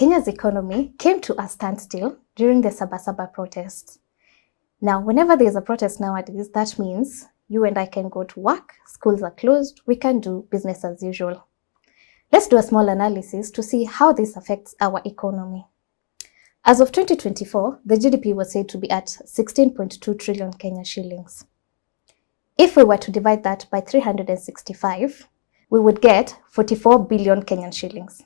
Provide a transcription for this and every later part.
Kenya's economy came to a standstill during the Sabasaba protests. Now, whenever there's a protest nowadays, that means you and I can go to work, schools are closed, we can do business as usual. Let's do a small analysis to see how this affects our economy. As of 2024, the GDP was said to be at 16.2 trillion Kenya shillings. If we were to divide that by 365, we would get 44 billion Kenyan shillings.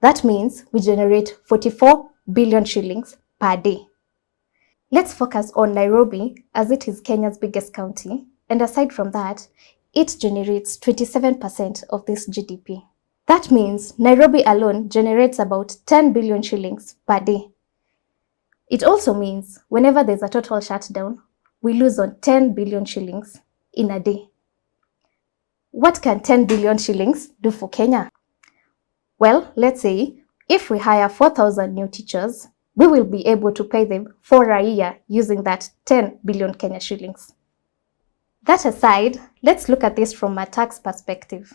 That means we generate 44 billion shillings per day. Let's focus on Nairobi as it is Kenya's biggest county, and aside from that, it generates 27% of this GDP. That means Nairobi alone generates about 10 billion shillings per day. It also means whenever there's a total shutdown, we lose on 10 billion shillings in a day. What can 10 billion shillings do for Kenya? Well, let's say if we hire 4,000 new teachers, we will be able to pay them for a year using that 10 billion Kenya shillings. That aside, let's look at this from a tax perspective.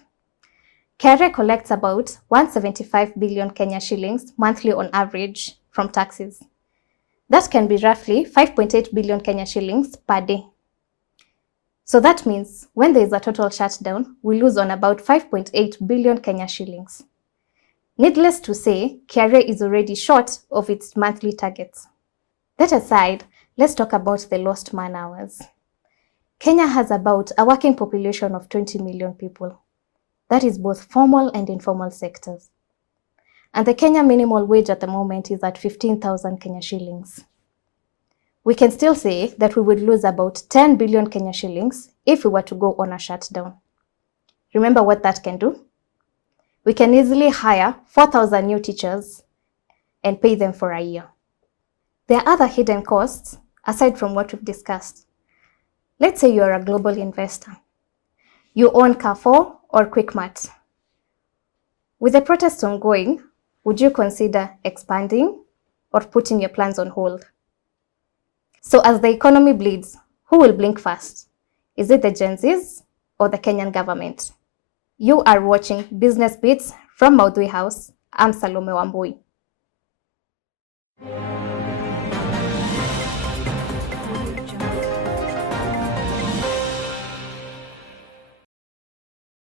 KRA collects about 175 billion Kenya shillings monthly on average from taxes. That can be roughly 5.8 billion Kenya shillings per day. So that means when there is a total shutdown, we lose on about 5.8 billion Kenya shillings. Needless to say, KRA is already short of its monthly targets. That aside, let's talk about the lost man hours. Kenya has about a working population of 20 million people. That is both formal and informal sectors. And the Kenya minimum wage at the moment is at 15,000 Kenya shillings. We can still say that we would lose about 10 billion Kenya shillings if we were to go on a shutdown. Remember what that can do? We can easily hire 4,000 new teachers and pay them for a year. There are other hidden costs aside from what we've discussed. Let's say you're a global investor. You own Carrefour or Quickmart. With the protests ongoing, would you consider expanding or putting your plans on hold? So as the economy bleeds, who will blink first? Is it the Gen Zs or the Kenyan government? You are watching Business Beats from Maudhui House. I'm Salome Wambui.